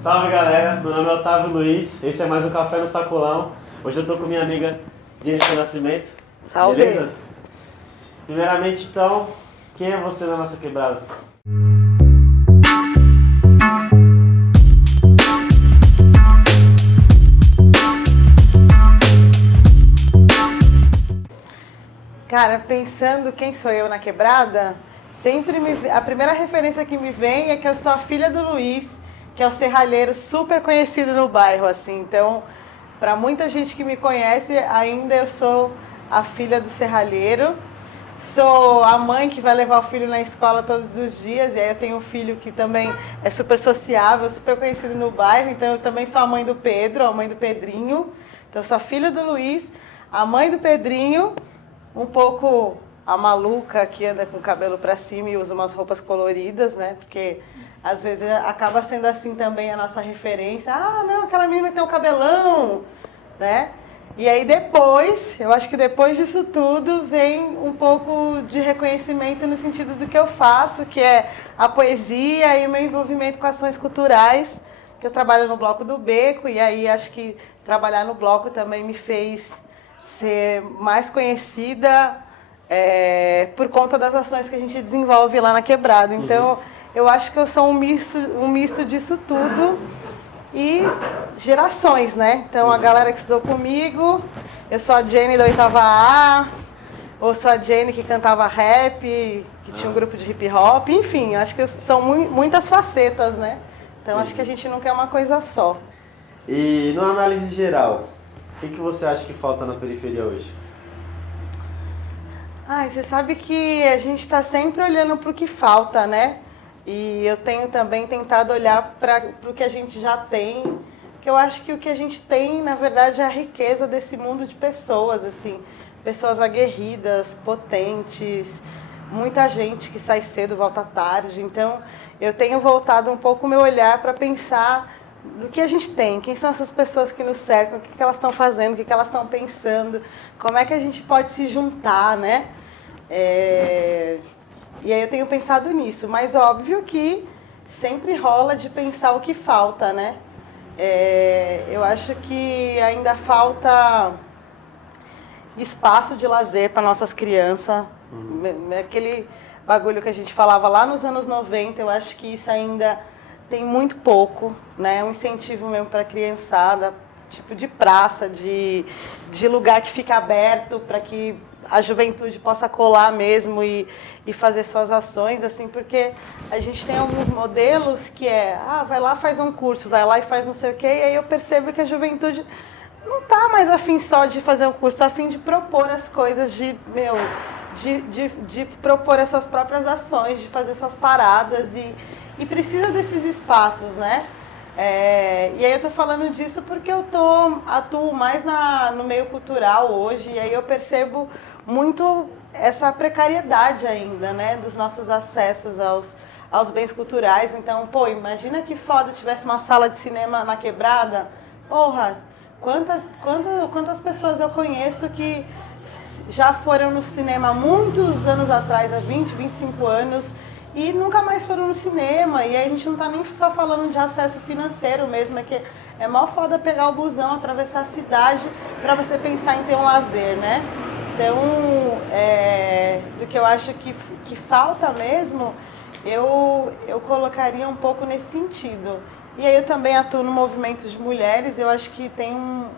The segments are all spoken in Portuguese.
Salve galera, meu nome é Otávio Luiz, esse é mais um Café no Sacolão. Hoje eu tô com minha amiga Jennifer Nascimento. Salve! Beleza? Primeiramente então, quem é você na nossa quebrada? Cara, pensando quem sou eu na quebrada, a primeira referência que me vem é que eu sou a filha do Luiz, que é o serralheiro super conhecido no bairro, assim. Então, para muita gente que me conhece, ainda eu sou a filha do serralheiro. Sou a mãe que vai levar o filho na escola todos os dias, e aí eu tenho um filho que também é super sociável, super conhecido no bairro, então eu também sou a mãe do Pedro, a mãe do Pedrinho. Então eu sou a filha do Luiz, a mãe do Pedrinho, um pouco a maluca que anda com o cabelo para cima e usa umas roupas coloridas, né? Porque às vezes acaba sendo assim também a nossa referência. Ah, não, aquela menina que tem o cabelão, né? E aí depois, eu acho que depois disso tudo, vem um pouco de reconhecimento no sentido do que eu faço, que é a poesia e o meu envolvimento com ações culturais, que eu trabalho no Bloco do Beco, e aí acho que trabalhar no Bloco também me fez ser mais conhecida por conta das ações que a gente desenvolve lá na Quebrada. Então, eu acho que eu sou um misto disso tudo. E gerações, né? Então, a galera que estudou comigo, eu sou a Jenny da 8ª A, ou sou a Jenny que cantava rap, que tinha um grupo de hip hop, enfim, eu acho que são muitas facetas, né? Então, acho que a gente não quer uma coisa só. E numa análise geral, o que você acha que falta na periferia hoje? Você sabe que a gente está sempre olhando para o que falta, né? E eu tenho também tentado olhar para o que a gente já tem, que eu acho que o que a gente tem, na verdade, é a riqueza desse mundo de pessoas, assim, pessoas aguerridas, potentes, muita gente que sai cedo, volta tarde. Então, eu tenho voltado um pouco o meu olhar para pensar no que a gente tem, quem são essas pessoas que nos cercam, o que elas estão fazendo, o que elas estão pensando, como é que a gente pode se juntar, né? E aí eu tenho pensado nisso, mas óbvio que sempre rola de pensar o que falta, né? Eu acho que ainda falta espaço de lazer para nossas crianças. Aquele bagulho que a gente falava lá nos anos 90, eu acho que isso ainda tem muito pouco, né? Um incentivo mesmo para a criançada, tipo de praça, de lugar que fica aberto para que a juventude possa colar mesmo e fazer suas ações, assim, porque a gente tem alguns modelos que vai lá, faz um curso, vai lá e faz não sei o quê, e aí eu percebo que a juventude não está mais afim só de fazer um curso, está afim de propor as coisas, de propor as suas próprias ações, de fazer suas paradas e precisa desses espaços, né? E aí eu tô falando disso porque eu atuo mais no meio cultural hoje, e aí eu percebo muito essa precariedade ainda, né, dos nossos acessos aos bens culturais. Então, imagina que foda tivesse uma sala de cinema na Quebrada. Porra, quantas pessoas eu conheço que já foram no cinema muitos anos atrás, há 20, 25 anos, e nunca mais foram no cinema. E aí a gente não tá nem só falando de acesso financeiro mesmo, é que é mó foda pegar o busão, atravessar a cidade para você pensar em ter um lazer, né? Então, do que eu acho que falta mesmo, eu colocaria um pouco nesse sentido. E aí eu também atuo no movimento de mulheres, eu acho que tem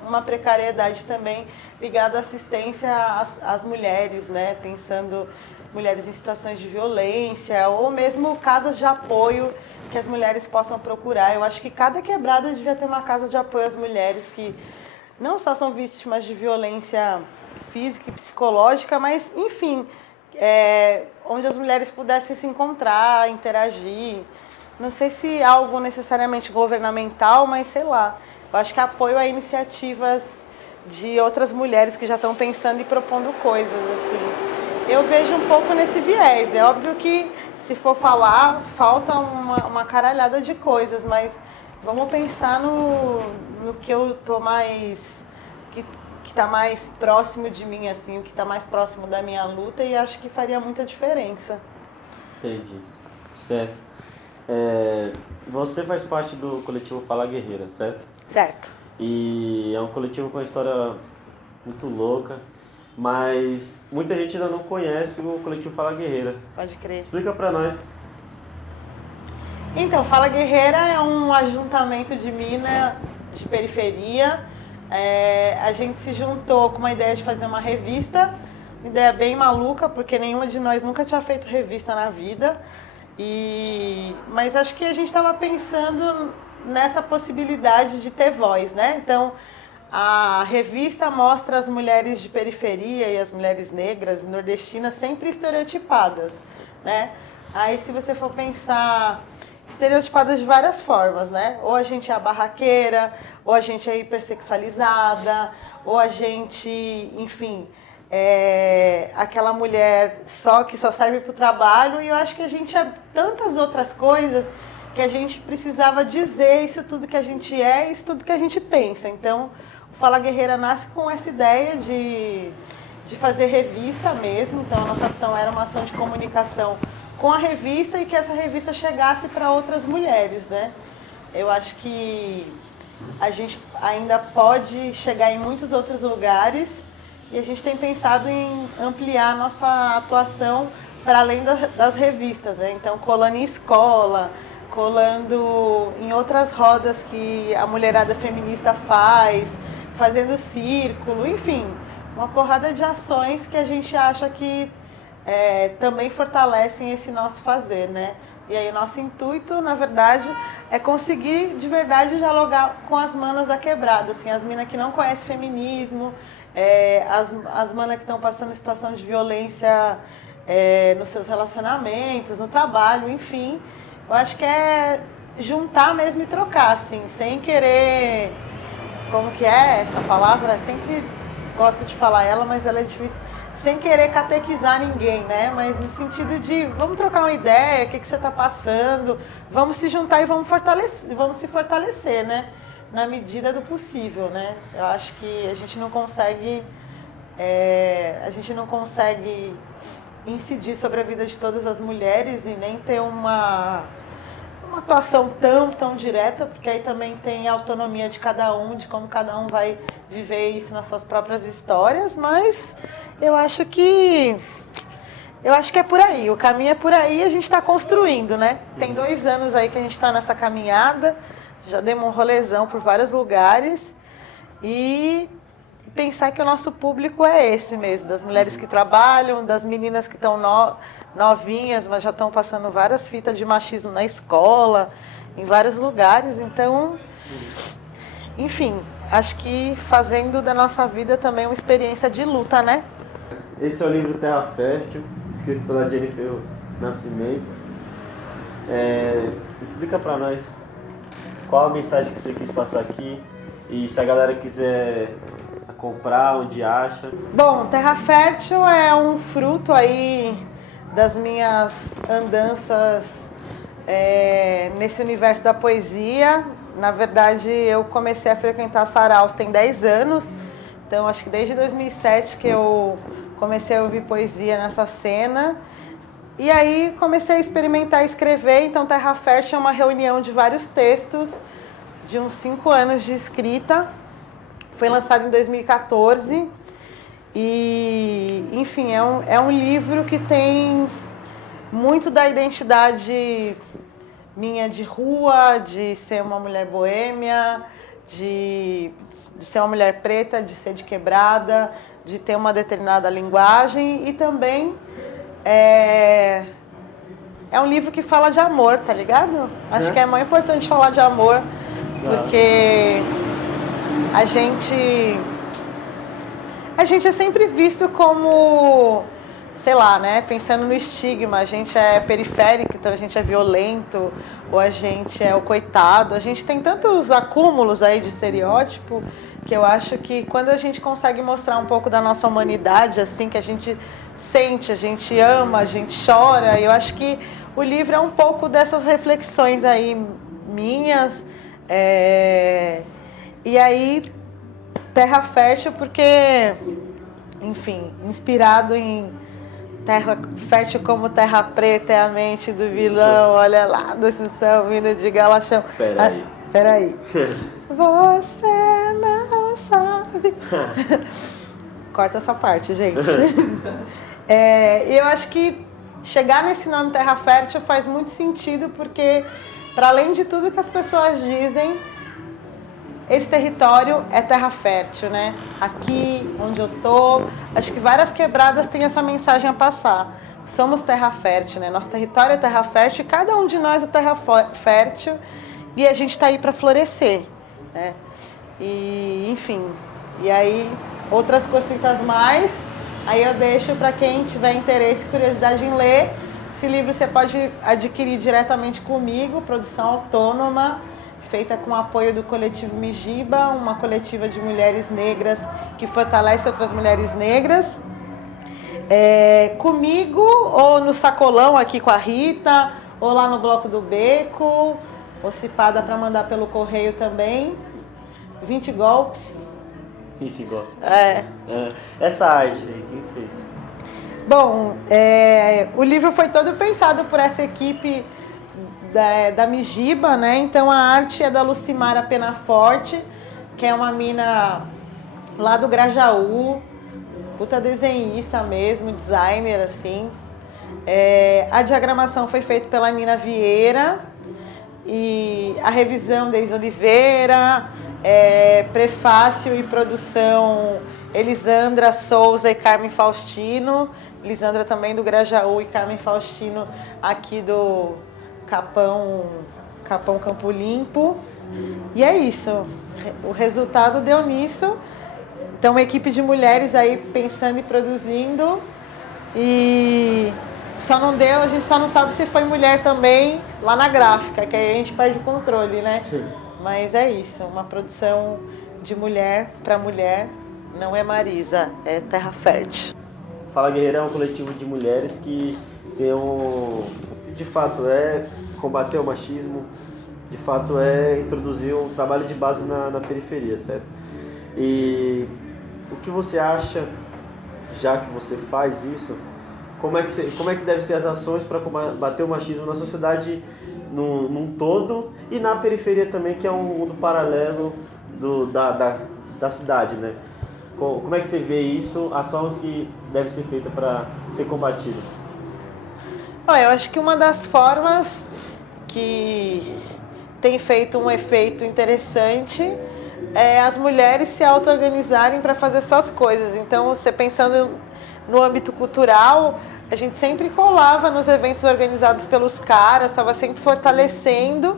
uma precariedade também ligada à assistência às mulheres, né? Pensando mulheres em situações de violência ou mesmo casas de apoio que as mulheres possam procurar. Eu acho que cada quebrada devia ter uma casa de apoio às mulheres que não só são vítimas de violência física e psicológica, mas, enfim, onde as mulheres pudessem se encontrar, interagir. Não sei se algo necessariamente governamental, mas sei lá. Eu acho que apoio a iniciativas de outras mulheres que já estão pensando e propondo coisas, assim. Eu vejo um pouco nesse viés. É óbvio que, se for falar, falta uma caralhada de coisas, mas vamos pensar no que eu tô mais... que está mais próximo de mim, assim, o que está mais próximo da minha luta, e acho que faria muita diferença. Entendi. Certo. Você faz parte do coletivo Fala Guerreira, certo? Certo. E é um coletivo com uma história muito louca, mas muita gente ainda não conhece o coletivo Fala Guerreira. Pode crer. Explica pra nós. Então, Fala Guerreira é um ajuntamento de mina de periferia. A gente se juntou com uma ideia de fazer uma revista, uma ideia bem maluca, porque nenhuma de nós nunca tinha feito revista na vida. Mas acho que a gente estava pensando nessa possibilidade de ter voz, né? Então, a revista mostra as mulheres de periferia e as mulheres negras e nordestinas sempre estereotipadas, né? Aí, se você for pensar, estereotipadas de várias formas, né? Ou a gente é a barraqueira, ou a gente é hipersexualizada, ou a gente, enfim, é aquela mulher que só serve para o trabalho. E eu acho que a gente é tantas outras coisas que a gente precisava dizer isso tudo que a gente é, isso tudo que a gente pensa. Então, o Fala Guerreira nasce com essa ideia de fazer revista mesmo. Então, a nossa ação era uma ação de comunicação com a revista e que essa revista chegasse para outras mulheres, né? Eu acho que a gente ainda pode chegar em muitos outros lugares e a gente tem pensado em ampliar a nossa atuação para além das revistas, né? Então, colando em escola, colando em outras rodas que a mulherada feminista faz, fazendo círculo, enfim, uma porrada de ações que a gente acha que também fortalecem esse nosso fazer, né? E aí o nosso intuito, na verdade, é conseguir de verdade dialogar com as manas da quebrada, assim, as minas que não conhecem feminismo, as manas que estão passando situação de violência nos seus relacionamentos, no trabalho, enfim. Eu acho que é juntar mesmo e trocar, assim, sem querer... Como que é essa palavra? Sempre gosto de falar ela, mas ela é difícil. Sem querer catequizar ninguém, né? Mas no sentido de vamos trocar uma ideia, o que você está passando, vamos se juntar e vamos se fortalecer, né? Na medida do possível, né? Eu acho que a gente não consegue incidir sobre a vida de todas as mulheres e nem ter uma atuação tão direta, porque aí também tem a autonomia de cada um, de como cada um vai viver isso nas suas próprias histórias, mas eu acho que é por aí, o caminho é por aí e a gente está construindo, né? Tem 2 anos aí que a gente está nessa caminhada, já demos um rolezão por vários lugares e pensar que o nosso público é esse mesmo, das mulheres que trabalham, das meninas que estão novinhas, mas já estão passando várias fitas de machismo na escola, em vários lugares. Então, enfim, acho que fazendo da nossa vida também uma experiência de luta, né? Esse é o livro Terra Fértil, escrito pela Jennifer Nascimento. Explica pra nós qual a mensagem que você quis passar aqui e se a galera quiser comprar, onde acha. Bom, Terra Fértil é um fruto aí das minhas andanças nesse universo da poesia. Na verdade, eu comecei a frequentar saraus tem 10 anos, então acho que desde 2007 que eu comecei a ouvir poesia nessa cena. E aí comecei a experimentar escrever, então Terra Fértil é uma reunião de vários textos, de uns 5 anos de escrita. Foi lançado em 2014 e, enfim, é um livro que tem muito da identidade minha de rua, de ser uma mulher boêmia, de ser uma mulher preta, de ser de quebrada, de ter uma determinada linguagem e também é um livro que fala de amor, tá ligado? Acho que é muito importante falar de amor, porque a gente é sempre visto como, sei lá, né, pensando no estigma, a gente é periférico, então a gente é violento, ou a gente é o coitado, a gente tem tantos acúmulos aí de estereótipo, que eu acho que quando a gente consegue mostrar um pouco da nossa humanidade, assim, que a gente sente, a gente ama, a gente chora, eu acho que o livro é um pouco dessas reflexões aí minhas, e aí, Terra Fértil, porque, enfim, inspirado em Terra fértil como terra preta é a mente do vilão. Olha lá, vocês estão vindo de galachão. Peraí. Você não sabe. Corta essa parte, gente. E eu acho que chegar nesse nome terra fértil faz muito sentido, porque, para além de tudo que as pessoas dizem, esse território é terra fértil, né? Aqui onde eu tô, acho que várias quebradas têm essa mensagem a passar. Somos terra fértil, né? Nosso território é terra fértil e cada um de nós é terra fértil e a gente está aí para florescer, né? E, enfim, e aí outras cositas mais, aí eu deixo para quem tiver interesse e curiosidade em ler. Esse livro você pode adquirir diretamente comigo, produção autônoma, feita com o apoio do coletivo Mijiba, uma coletiva de mulheres negras que fortalece outras mulheres negras. Comigo, ou no Sacolão aqui com a Rita, ou lá no Bloco do Beco, ou se pá, dá para mandar pelo correio também. 20 golpes. 20 golpes. Essa arte aí, quem fez? Bom, o livro foi todo pensado por essa equipe da Mijiba, né? Então a arte é da Lucimara Penaforte, que é uma mina lá do Grajaú, puta desenhista mesmo, designer assim. A diagramação foi feita pela Nina Vieira e a revisão Deise Oliveira, prefácio e produção Elisandra Souza e Carmen Faustino. Elisandra também do Grajaú e Carmen Faustino aqui do Capão Campo Limpo. E é isso, o resultado deu nisso. Então uma equipe de mulheres aí pensando e produzindo, e só não deu, a gente só não sabe se foi mulher também lá na gráfica, que aí a gente perde o controle, né? Mas é isso, uma produção de mulher para mulher, não é Marisa, é Terra Fértil. Fala Guerreira é um coletivo de mulheres que tem de fato combater o machismo, de fato introduzir um trabalho de base na periferia, certo? E o que você acha, já que você faz isso, como é que devem ser as ações para combater o machismo na sociedade num todo e na periferia também, que é um mundo paralelo da cidade, né? Como é que você vê isso, as formas que devem ser feitas para ser combatido? Eu acho que uma das formas que tem feito um efeito interessante é as mulheres se auto-organizarem para fazer suas coisas. Então, você pensando no âmbito cultural, a gente sempre colava nos eventos organizados pelos caras, estava sempre fortalecendo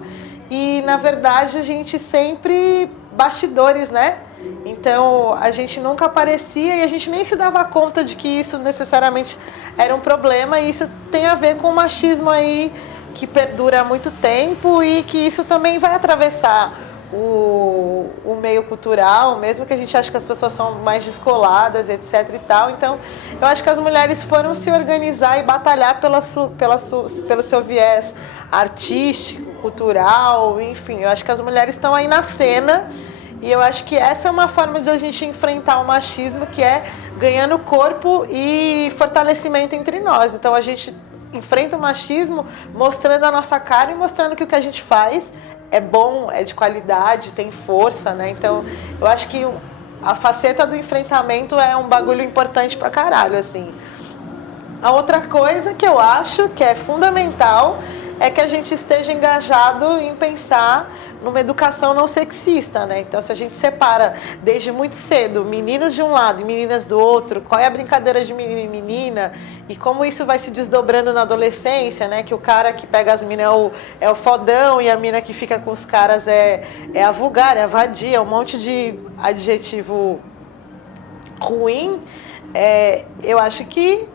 e, na verdade, a gente sempre bastidores, né? Então, a gente nunca aparecia e a gente nem se dava conta de que isso necessariamente era um problema, e isso tem a ver com o machismo aí que perdura há muito tempo e que isso também vai atravessar o meio cultural, mesmo que a gente ache que as pessoas são mais descoladas, etc e tal. Então, eu acho que as mulheres foram se organizar e batalhar pelo seu viés artístico, cultural, enfim. Eu acho que as mulheres estão aí na cena e eu acho que essa é uma forma de a gente enfrentar o machismo, que é ganhando corpo e fortalecimento entre nós. Então, a gente enfrenta o machismo mostrando a nossa cara e mostrando que o que a gente faz é bom, é de qualidade, tem força, né? Então, eu acho que a faceta do enfrentamento é um bagulho importante pra caralho, assim. A outra coisa que eu acho que é fundamental é que a gente esteja engajado em pensar numa educação não sexista, né? Então, se a gente separa desde muito cedo meninos de um lado e meninas do outro, qual é a brincadeira de menino e menina e como isso vai se desdobrando na adolescência, né? Que o cara que pega as minas é o fodão e a mina que fica com os caras é a vulgar, é a vadia, um monte de adjetivo ruim. Eu acho que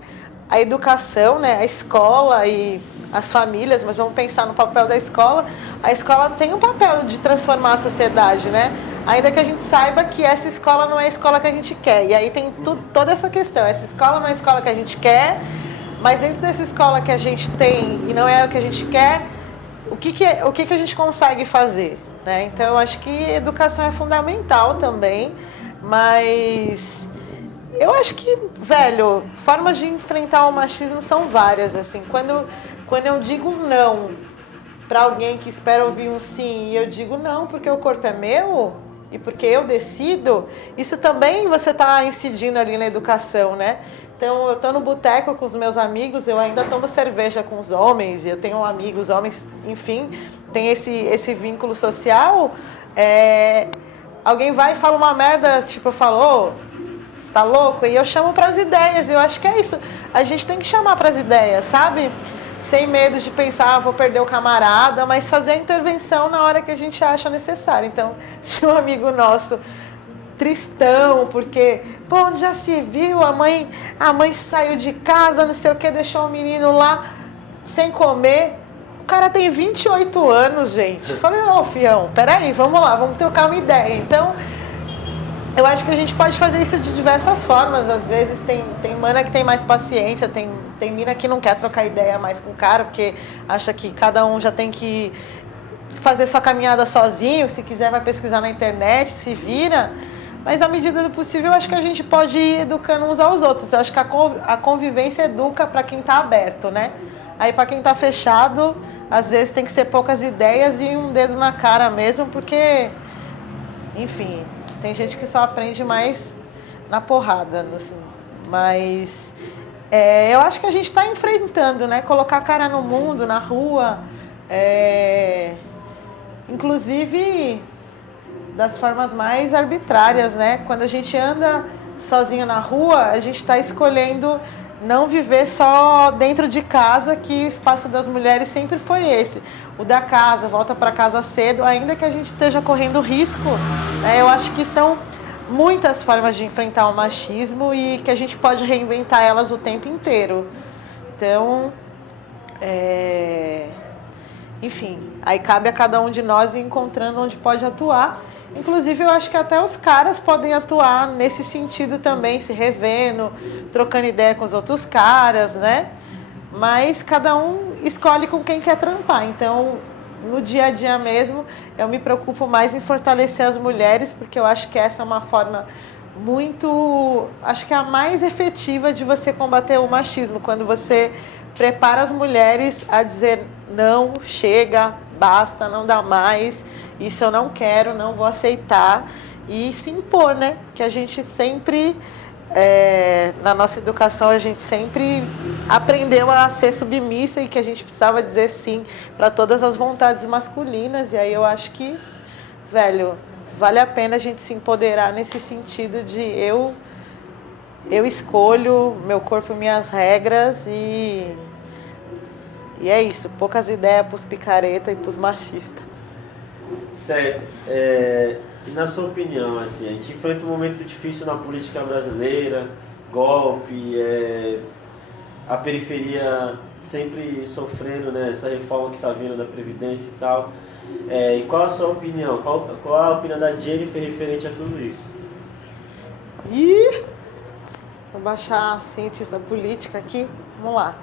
a educação, né? A escola e as famílias, mas vamos pensar no papel da escola. A escola tem um papel de transformar a sociedade, né? Ainda que a gente saiba que essa escola não é a escola que a gente quer. E aí tem toda essa questão. Essa escola não é a escola que a gente quer, mas dentro dessa escola que a gente tem e não é o que a gente quer, o que a gente consegue fazer, né? Então, eu acho que educação é fundamental também, mas Eu acho que, velho, formas de enfrentar o machismo são várias, assim. Quando eu digo não para alguém que espera ouvir um sim, e eu digo não porque o corpo é meu e porque eu decido, isso também você está incidindo ali na educação, né? Então, eu estou no boteco com os meus amigos, eu ainda tomo cerveja com os homens, eu tenho amigos homens, enfim, tem esse vínculo social. Alguém vai e fala uma merda, tipo, eu falo, você tá louco? E eu chamo para as ideias, eu acho que é isso. A gente tem que chamar para as ideias, sabe? Sem medo de pensar, vou perder o camarada, mas fazer a intervenção na hora que a gente acha necessário. Então, tinha um amigo nosso, tristão, porque, pô, onde já se viu, a mãe saiu de casa, não sei o que, deixou o menino lá sem comer. O cara tem 28 anos, gente. Falei, ô, fião, peraí, vamos lá, vamos trocar uma ideia. Então, eu acho que a gente pode fazer isso de diversas formas. Às vezes tem mana que tem mais paciência, tem mina que não quer trocar ideia mais com o cara, porque acha que cada um já tem que fazer sua caminhada sozinho, se quiser vai pesquisar na internet, se vira. Mas na medida do possível, eu acho que a gente pode ir educando uns aos outros. Eu acho que a convivência educa para quem está aberto, né? Aí para quem está fechado, às vezes tem que ser poucas ideias e um dedo na cara mesmo, porque, enfim, tem gente que só aprende mais na porrada, assim. Mas eu acho que a gente está enfrentando, né? Colocar a cara no mundo, na rua, inclusive das formas mais arbitrárias, né? Quando a gente anda sozinho na rua, a gente está escolhendo não viver só dentro de casa, que o espaço das mulheres sempre foi esse. O da casa, volta para casa cedo, ainda que a gente esteja correndo risco, né? Eu acho que são muitas formas de enfrentar o machismo e que a gente pode reinventar elas o tempo inteiro. Então, enfim, aí cabe a cada um de nós ir encontrando onde pode atuar. Inclusive, eu acho que até os caras podem atuar nesse sentido também, se revendo, trocando ideia com os outros caras, né? Mas cada um escolhe com quem quer trampar. Então, no dia a dia mesmo, eu me preocupo mais em fortalecer as mulheres, porque eu acho que essa é uma forma acho que é a mais efetiva de você combater o machismo, quando você prepara as mulheres a dizer não, chega, basta, não dá mais, isso eu não quero, não vou aceitar, e se impor, né? Que a gente sempre, na nossa educação, a gente sempre aprendeu a ser submissa e que a gente precisava dizer sim para todas as vontades masculinas, e aí eu acho que, velho, vale a pena a gente se empoderar nesse sentido de eu escolho meu corpo, minhas regras e é isso, poucas ideias pros picareta e pros machistas. Certo. E na sua opinião, assim, a gente enfrenta um momento difícil na política brasileira, golpe, a periferia sempre sofrendo, né, essa reforma que está vindo da Previdência e tal. E qual a sua opinião? Qual a opinião da Jennifer referente a tudo isso? Vou baixar a cientista política aqui. Vamos lá.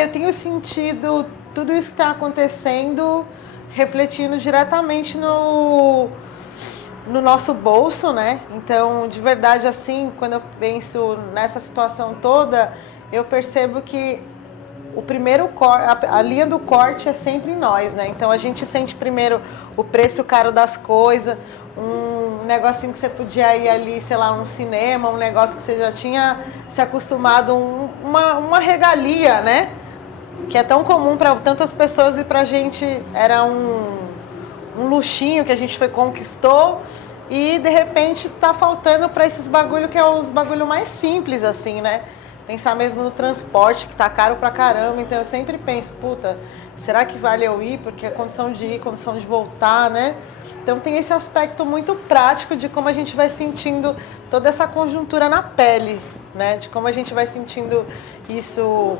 Eu tenho sentido tudo isso que está acontecendo refletindo diretamente no nosso bolso, né? Então, de verdade, assim, quando eu penso nessa situação toda, eu percebo que a linha do corte é sempre em nós, né? Então, a gente sente primeiro o preço caro das coisas, um negocinho que você podia ir ali, sei lá, um cinema, um negócio que você já tinha se acostumado, uma regalia, né? Que é tão comum para tantas pessoas e pra gente era um luxinho que a gente conquistou e de repente tá faltando para esses bagulho que é os bagulho mais simples, assim, né? Pensar mesmo no transporte, que tá caro pra caramba, então eu sempre penso, puta, será que vale eu ir? Porque a condição de ir, condição de voltar, né? Então tem esse aspecto muito prático de como a gente vai sentindo toda essa conjuntura na pele, né? De como a gente vai sentindo isso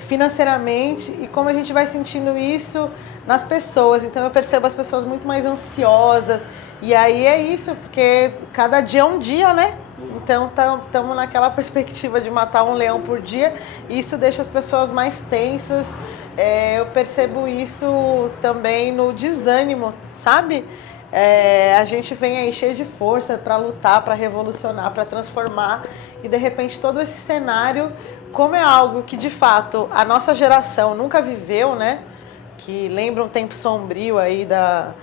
financeiramente e como a gente vai sentindo isso nas pessoas. Então eu percebo as pessoas muito mais ansiosas e aí é isso, porque cada dia é um dia, né? Então estamos naquela perspectiva de matar um leão por dia e isso deixa as pessoas mais tensas. Eu percebo isso também no desânimo, sabe? a gente vem aí cheio de força para lutar, para revolucionar, para transformar, e de repente todo esse cenário, como é algo que de fato a nossa geração nunca viveu, né? Que lembra um tempo sombrio aí da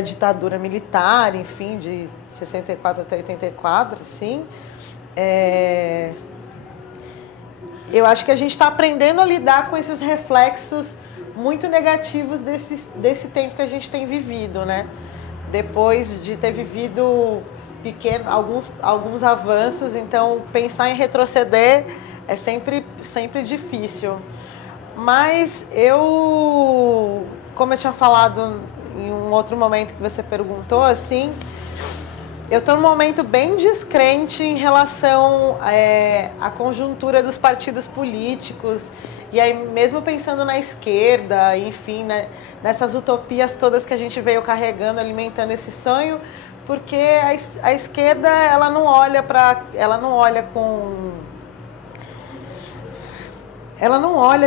ditadura militar, enfim, de 64 até 84, assim. Eu acho que a gente está aprendendo a lidar com esses reflexos muito negativos desse tempo que a gente tem vivido, né? Depois de ter vivido alguns avanços, então pensar em retroceder é sempre difícil. Mas como eu tinha falado em um outro momento que você perguntou, assim, eu estou num momento bem descrente em relação à conjuntura dos partidos políticos, e aí mesmo pensando na esquerda, enfim, né, nessas utopias todas que a gente veio carregando, alimentando esse sonho, porque a esquerda ela não olha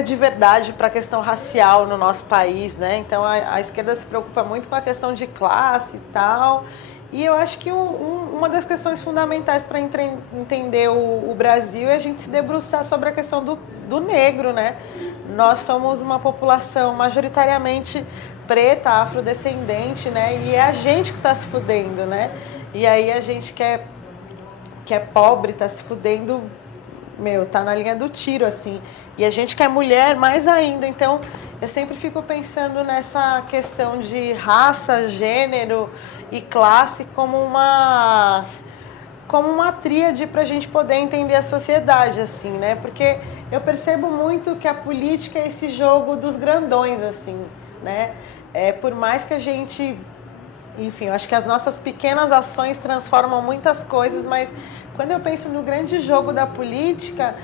de verdade para a questão racial no nosso país, né? Então a esquerda se preocupa muito com a questão de classe e tal. E eu acho que uma das questões fundamentais para entender o Brasil é a gente se debruçar sobre a questão do negro, né? Nós somos uma população majoritariamente preta, afrodescendente, né? E é a gente que está se fudendo, né? E aí a gente que é pobre está se fudendo, tá na linha do tiro, assim. E a gente que é mulher, mais ainda. Então, eu sempre fico pensando nessa questão de raça, gênero e classe como uma tríade para a gente poder entender a sociedade, assim, né? Porque eu percebo muito que a política é esse jogo dos grandões, assim, né? Por mais que a gente... Enfim, eu acho que as nossas pequenas ações transformam muitas coisas, mas quando eu penso no grande jogo da política,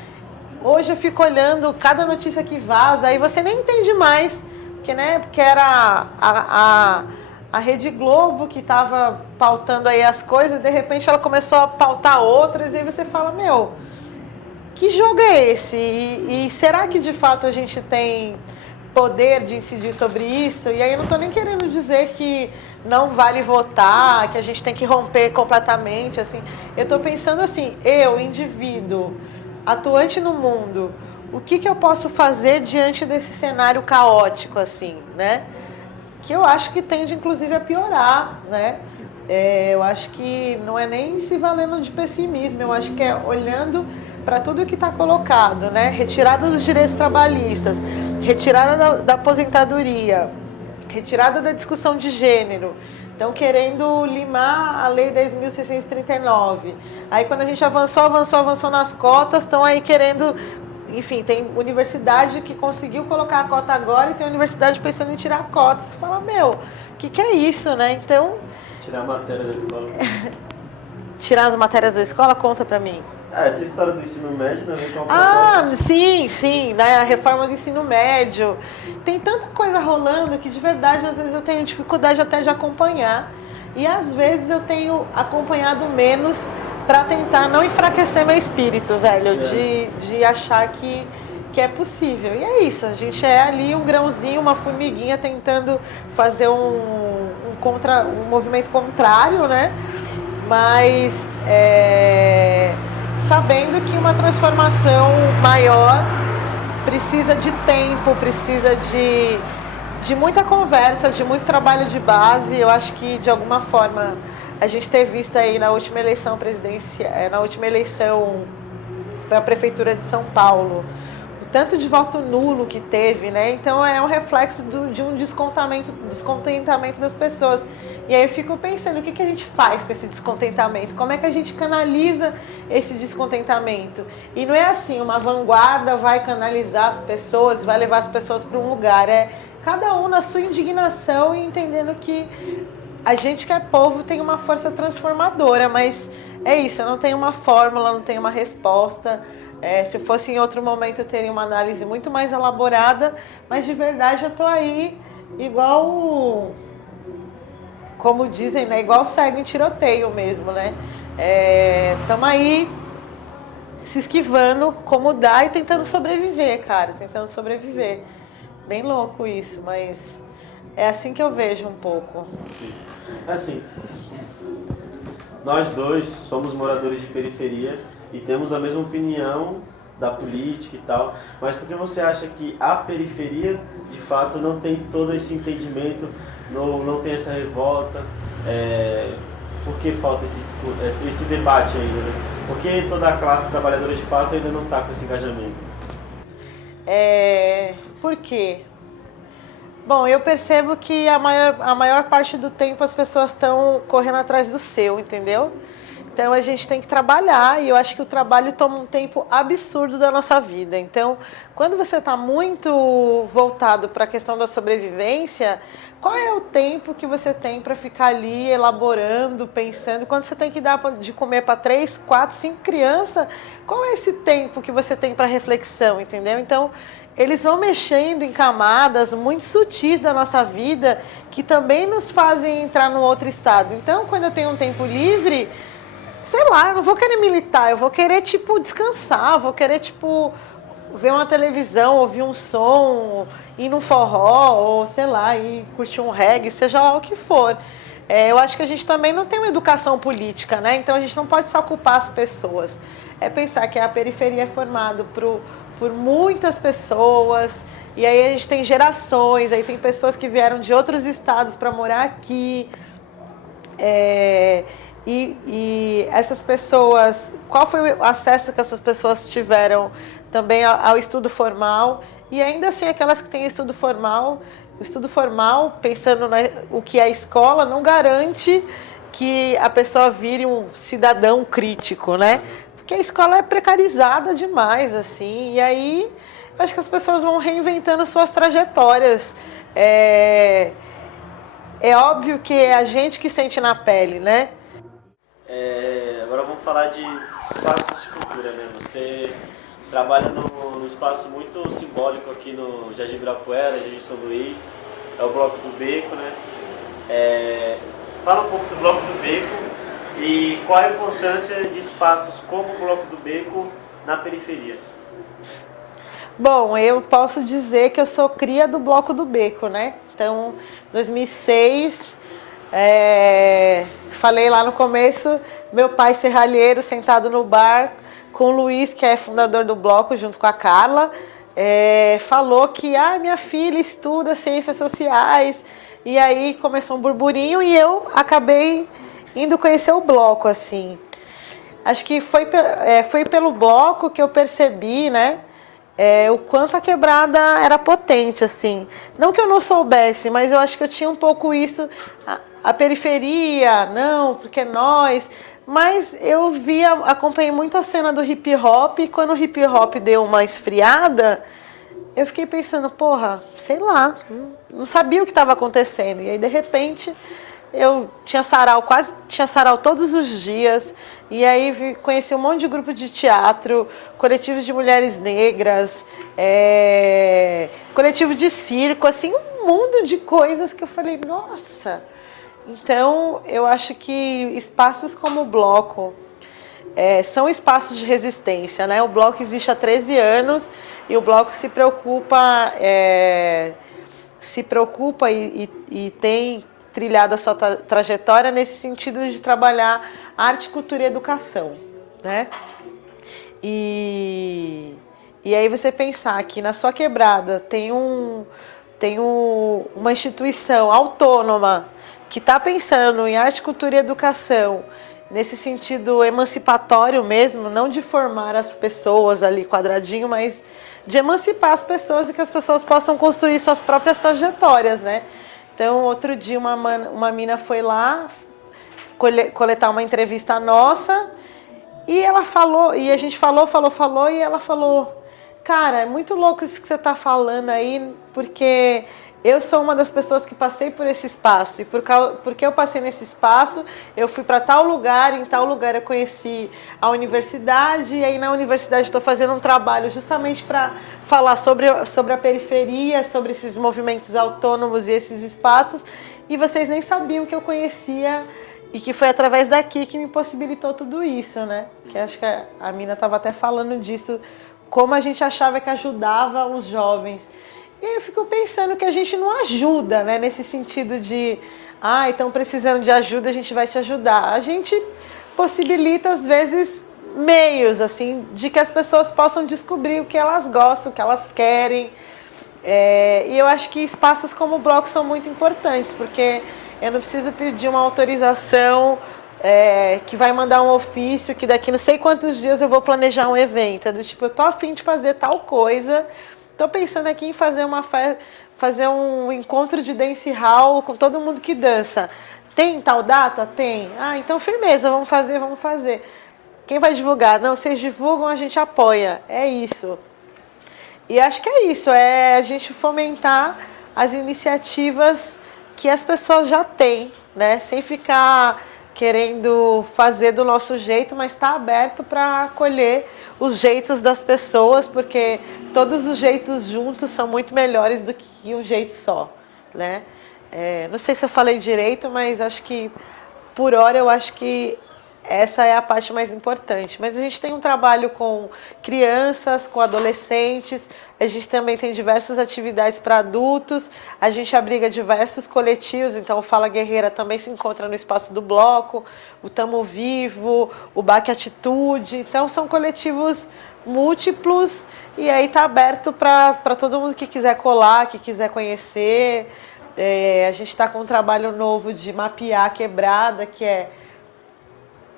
hoje eu fico olhando cada notícia que vaza, aí você nem entende mais, porque era a Rede Globo que estava pautando aí as coisas, de repente ela começou a pautar outras, e aí você fala, que jogo é esse? E será que de fato a gente tem poder de incidir sobre isso? E aí eu não estou nem querendo dizer que não vale votar, que a gente tem que romper completamente, assim. Eu estou pensando assim, indivíduo, atuante no mundo, o que eu posso fazer diante desse cenário caótico, assim, né? Que eu acho que tende, inclusive, a piorar, né? Eu acho que não é nem se valendo de pessimismo, eu acho que é olhando para tudo que está colocado, né? Retirada dos direitos trabalhistas, retirada da aposentadoria, retirada da discussão de gênero. Estão querendo limar a Lei 10.639. Aí, quando a gente avançou nas cotas, estão aí querendo... Enfim, tem universidade que conseguiu colocar a cota agora e tem universidade pensando em tirar a cota. Você fala, o que é isso, né? Então... Tirar a matéria da escola. Tirar as matérias da escola? Conta pra mim. Essa história do ensino médio também é uma proposta. Sim, né? A reforma do ensino médio. Tem tanta coisa rolando que de verdade às vezes eu tenho dificuldade até de acompanhar. E às vezes eu tenho acompanhado menos para tentar não enfraquecer meu espírito, velho, de achar que é possível. E é isso, a gente é ali um grãozinho, uma formiguinha tentando fazer um movimento contrário, né? Mas sabendo que uma transformação maior precisa de tempo, precisa de muita conversa, de muito trabalho de base. Eu acho que, de alguma forma, a gente ter visto aí na última eleição para a Prefeitura de São Paulo, o tanto de voto nulo que teve, né? Então é um reflexo de um descontentamento das pessoas. E aí eu fico pensando, o que a gente faz com esse descontentamento? Como é que a gente canaliza esse descontentamento? E não é assim, uma vanguarda vai canalizar as pessoas, vai levar as pessoas para um lugar. É cada um na sua indignação e entendendo que a gente que é povo tem uma força transformadora, mas é isso, eu não tenho uma fórmula, não tenho uma resposta. Se fosse em outro momento eu teria uma análise muito mais elaborada, mas de verdade eu tô aí igual, como dizem, né? Igual cego em tiroteio mesmo, né? Estamos aí se esquivando como dá e tentando sobreviver, cara, tentando sobreviver. Bem louco isso, mas É assim que eu vejo um pouco. Sim. Assim, nós dois somos moradores de periferia e temos a mesma opinião da política e tal, mas por que você acha que a periferia, de fato, não tem todo esse entendimento, não tem essa revolta? Por que falta esse debate ainda, né? Por que toda a classe trabalhadora, de fato, ainda não está com esse engajamento? Por quê? Bom, eu percebo que a maior parte do tempo as pessoas estão correndo atrás do seu, entendeu? Então a gente tem que trabalhar e eu acho que o trabalho toma um tempo absurdo da nossa vida. Então, quando você está muito voltado para a questão da sobrevivência, qual é o tempo que você tem para ficar ali elaborando, pensando? Quando você tem que dar de comer para 3, 4, 5 crianças, qual é esse tempo que você tem para reflexão, entendeu? Então, eles vão mexendo em camadas muito sutis da nossa vida que também nos fazem entrar num outro estado. Então, quando eu tenho um tempo livre, sei lá, eu não vou querer militar, eu vou querer, descansar, vou querer, ver uma televisão, ouvir um som, ir num forró, ou sei lá, ir curtir um reggae, seja lá o que for. Eu acho que a gente também não tem uma educação política, né? Então a gente não pode só culpar as pessoas. É pensar que a periferia é formada por muitas pessoas, e aí a gente tem gerações, aí tem pessoas que vieram de outros estados para morar aqui. E essas pessoas, qual foi o acesso que essas pessoas tiveram também ao estudo formal? E ainda assim, aquelas que têm estudo formal, o estudo formal, pensando o que é a escola, não garante que a pessoa vire um cidadão crítico, né? Porque a escola é precarizada demais, assim, e aí acho que as pessoas vão reinventando suas trajetórias. É óbvio que é a gente que sente na pele, né? Agora vamos falar de espaços de cultura, né? Você trabalha num espaço muito simbólico aqui no Jardim Ibirapuera, Jardim São Luís, é o Bloco do Beco, né? Fala um pouco do Bloco do Beco e qual a importância de espaços como o Bloco do Beco na periferia. Bom, eu posso dizer que eu sou cria do Bloco do Beco, né? Então, 2006, falei lá no começo, meu pai serralheiro sentado no bar com o Luiz, que é fundador do Bloco, junto com a Carla, falou que minha filha estuda ciências sociais, e aí começou um burburinho e eu acabei indo conhecer o Bloco, assim. Acho que foi pelo Bloco que eu percebi, né? O quanto a quebrada era potente, assim. Não que eu não soubesse, mas eu acho que eu tinha um pouco isso, a periferia, não, porque nós. Mas eu acompanhei muito a cena do hip hop, e quando o hip hop deu uma esfriada, eu fiquei pensando, porra, sei lá, não sabia o que estava acontecendo. E aí, de repente, eu tinha sarau todos os dias, e aí conheci um monte de grupo de teatro, coletivos de mulheres negras, coletivo de circo, assim, um mundo de coisas que eu falei, nossa. Então, eu acho que espaços como o Bloco são espaços de resistência, né? O Bloco existe há 13 anos e o Bloco se preocupa e tem trilhado a sua trajetória nesse sentido de trabalhar arte, cultura e educação, né? E aí você pensar que na sua quebrada tem uma instituição autônoma que está pensando em arte, cultura e educação nesse sentido emancipatório mesmo, não de formar as pessoas ali quadradinho, mas de emancipar as pessoas e que as pessoas possam construir suas próprias trajetórias, né? Então, outro dia uma mina foi lá coletar uma entrevista nossa e ela falou, e a gente falou, e ela falou, cara, é muito louco isso que você está falando aí, porque eu sou uma das pessoas que passei por esse espaço, e porque eu passei nesse espaço, eu fui para tal lugar, em tal lugar eu conheci a universidade, e aí na universidade estou fazendo um trabalho justamente para falar sobre a periferia, sobre esses movimentos autônomos e esses espaços, e vocês nem sabiam que eu conhecia, e que foi através daqui que me possibilitou tudo isso, né? Que acho que a mina estava até falando disso, como a gente achava que ajudava os jovens. E aí eu fico pensando que a gente não ajuda, né? Nesse sentido de, estão precisando de ajuda, a gente vai te ajudar. A gente possibilita, às vezes, meios, assim, de que as pessoas possam descobrir o que elas gostam, o que elas querem. E eu acho que espaços como o Bloco são muito importantes, porque eu não preciso pedir uma autorização que vai mandar um ofício, que daqui não sei quantos dias eu vou planejar um evento. É do tipo, eu tô a fim de fazer tal coisa, tô pensando aqui em fazer fazer um encontro de dance hall com todo mundo que dança. Tem tal data? Tem. Então firmeza, vamos fazer. Quem vai divulgar? Não, vocês divulgam, a gente apoia. É isso. E acho que é isso, é a gente fomentar as iniciativas que as pessoas já têm, né? Sem ficar querendo fazer do nosso jeito, mas estar aberto para acolher os jeitos das pessoas, porque todos os jeitos juntos são muito melhores do que um jeito só, né? Não sei se eu falei direito, mas acho que, por hora, eu acho que essa é a parte mais importante. Mas a gente tem um trabalho com crianças, com adolescentes, a gente também tem diversas atividades para adultos, a gente abriga diversos coletivos, então o Fala Guerreira também se encontra no espaço do Bloco, o Tamo Vivo, o Baque Atitude, então são coletivos múltiplos e aí está aberto para todo mundo que quiser colar, que quiser conhecer. A gente está com um trabalho novo de mapear a quebrada, que é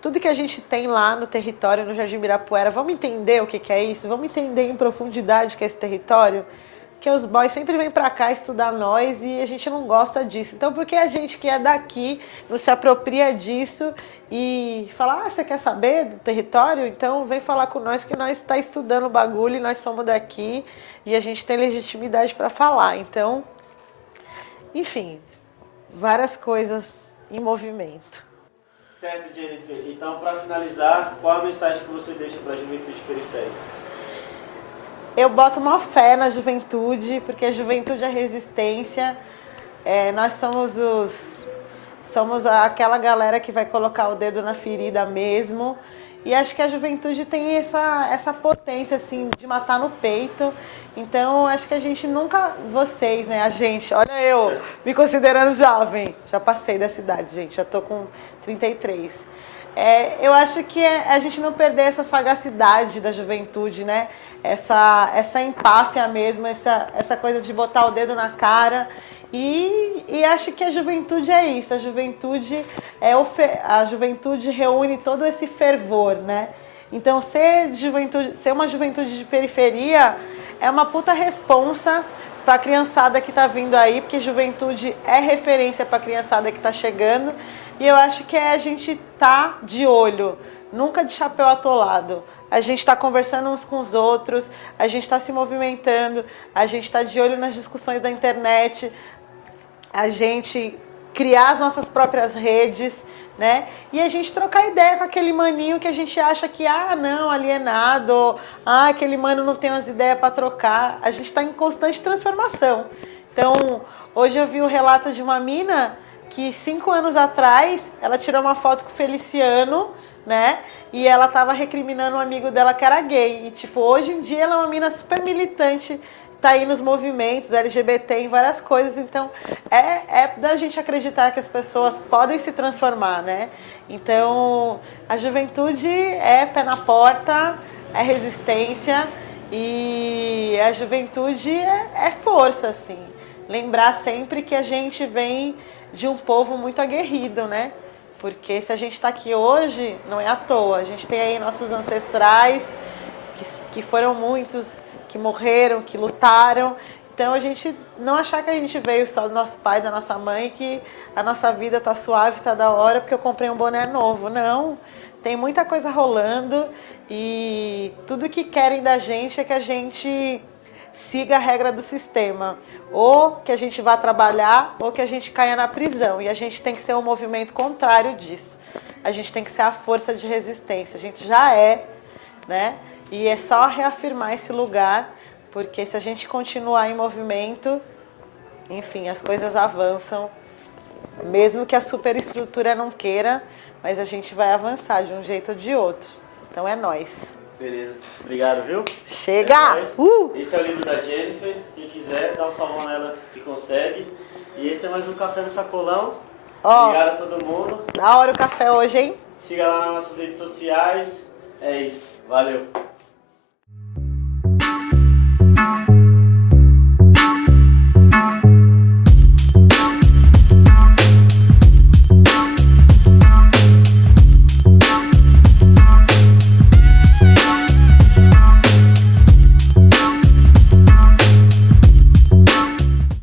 tudo que a gente tem lá no território, no Jardim Ibirapuera. Vamos entender o que é isso? Vamos entender em profundidade o que é esse território? Porque os boys sempre vêm para cá estudar nós e a gente não gosta disso. Então, por que a gente que é daqui não se apropria disso e fala, você quer saber do território? Então, vem falar com nós que nós está estudando o bagulho e nós somos daqui e a gente tem legitimidade para falar. Então, enfim, várias coisas em movimento. Certo, Jennifer. Então, para finalizar, qual a mensagem que você deixa para a juventude periférica? Eu boto uma fé na juventude, porque a juventude é resistência. Nós somos aquela galera que vai colocar o dedo na ferida mesmo. E acho que a juventude tem essa potência, assim, de matar no peito. Então, acho que a gente nunca... Vocês, né? A gente... Olha eu, me considerando jovem. Já passei dessa idade, gente. Já tô com 33. Eu acho que a gente não perder essa sagacidade da juventude, né? Essa empáfia mesmo, essa coisa de botar o dedo na cara. E acho que a juventude é isso. A juventude reúne todo esse fervor, né? Então, ser uma juventude de periferia é uma puta responsa pra criançada que tá vindo aí, porque juventude é referência pra criançada que tá chegando. E eu acho que a gente tá de olho, nunca de chapéu atolado. A gente está conversando uns com os outros, a gente está se movimentando, a gente está de olho nas discussões da internet, a gente criar as nossas próprias redes, né? E a gente trocar ideia com aquele maninho que a gente acha que, não, alienado, aquele mano não tem umas ideias para trocar. A gente está em constante transformação. Então, hoje eu vi o relato de uma mina que 5 anos atrás, ela tirou uma foto com o Feliciano, né? E ela tava recriminando um amigo dela que era gay. E, tipo, hoje em dia ela é uma mina super militante, tá aí nos movimentos LGBT, em várias coisas. Então, é da gente acreditar que as pessoas podem se transformar, né? Então, a juventude é pé na porta, é resistência e a juventude é força, assim. Lembrar sempre que a gente vem de um povo muito aguerrido, né? Porque se a gente está aqui hoje, não é à toa. A gente tem aí nossos ancestrais, que foram muitos, que morreram, que lutaram. Então, a gente não achar que a gente veio só do nosso pai, da nossa mãe, que a nossa vida tá suave, tá da hora, porque eu comprei um boné novo. Não, tem muita coisa rolando e tudo que querem da gente é que a gente siga a regra do sistema, ou que a gente vá trabalhar, ou que a gente caia na prisão, e a gente tem que ser um movimento contrário disso, a gente tem que ser a força de resistência, a gente já né, e é só reafirmar esse lugar, porque se a gente continuar em movimento, enfim, as coisas avançam, mesmo que a superestrutura não queira, mas a gente vai avançar de um jeito ou de outro, então é nóis. Beleza. Obrigado, viu? Chega! Esse é o livro da Jennifer. Quem quiser, dá um salvão nela que consegue. E esse é mais um Café no Sacolão. Obrigado a todo mundo. Da hora o café hoje, hein? Siga lá nas nossas redes sociais. É isso. Valeu.